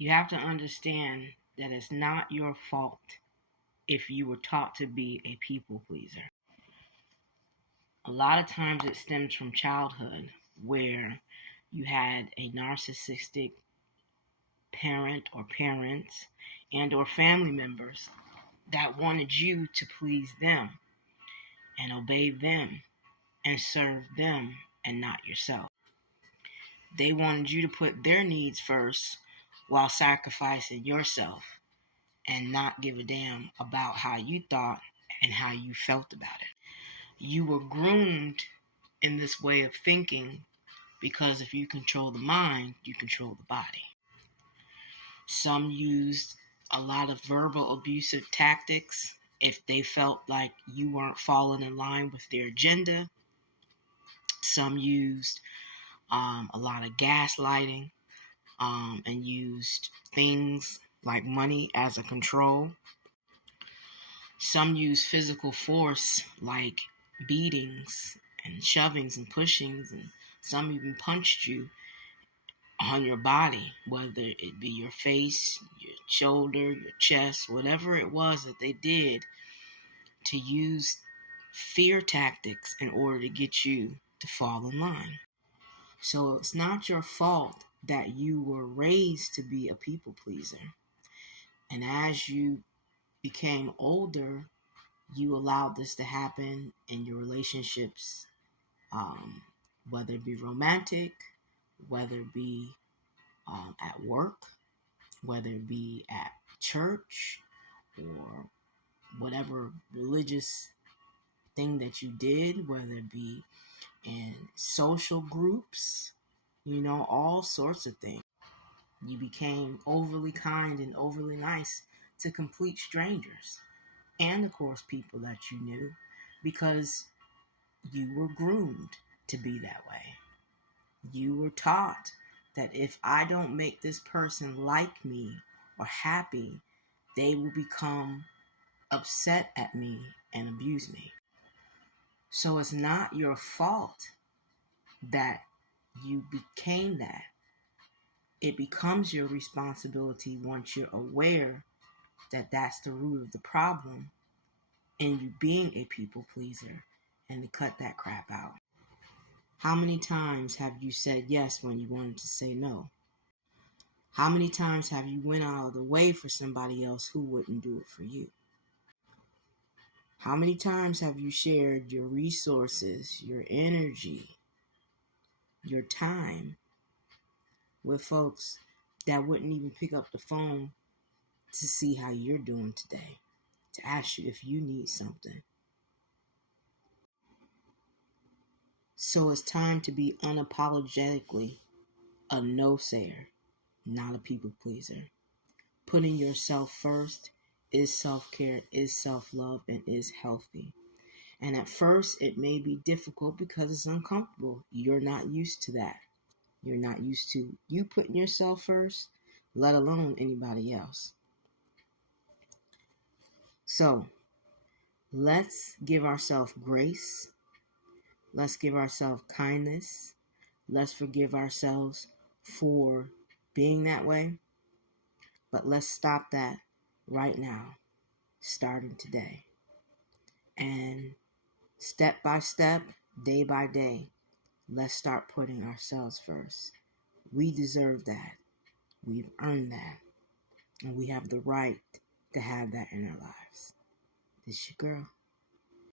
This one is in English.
You have to understand that it's not your fault if you were taught to be a people pleaser. A lot of times it stems from childhood where you had a narcissistic parent or parents and or family members that wanted you to please them and obey them and serve them and not yourself. They wanted you to put their needs first while sacrificing yourself and not give a damn about how you thought and how you felt about it. You were groomed in this way of thinking because if you control the mind, you control the body. Some used a lot of verbal abusive tactics if they felt like you weren't falling in line with their agenda. Some used a lot of gaslighting and used things like money as a control. Some used physical force like beatings and shovings and pushings, and some even punched you on your body, whether it be your face, your shoulder, your chest, whatever it was that they did to use fear tactics in order to get you to fall in line. So it's not your fault that you were raised to be a people pleaser. And as you became older, you allowed this to happen in your relationships, whether it be romantic, whether it be at work, whether it be at church, or whatever religious thing that you did, whether it be in social groups, all sorts of things. You became overly kind and overly nice to complete strangers and, of course, people that you knew because you were groomed to be that way. You were taught that if I don't make this person like me or happy, they will become upset at me and abuse me. So it's not your fault that you became that. It becomes your responsibility once you're aware that that's the root of the problem and you being a people pleaser, and to cut that crap out. How many times have you said yes when you wanted to say no? How many times have you went out of the way for somebody else who wouldn't do it for you? How many times have you shared your resources, your energy, your time with folks that wouldn't even pick up the phone to see how you're doing today, to ask you if you need something? So it's time to be unapologetically a no-sayer, not a people pleaser. Putting yourself first is self-care, is self-love, and is healthy. And at first, it may be difficult because it's uncomfortable. You're not used to that. You're not used to you putting yourself first, let alone anybody else. So, let's give ourselves grace. Let's give ourselves kindness. Let's forgive ourselves for being that way. But let's stop that right now, starting today. And step by step, day by day, let's start putting ourselves first. We deserve that. We've earned that. And we have the right to have that in our lives. This your girl.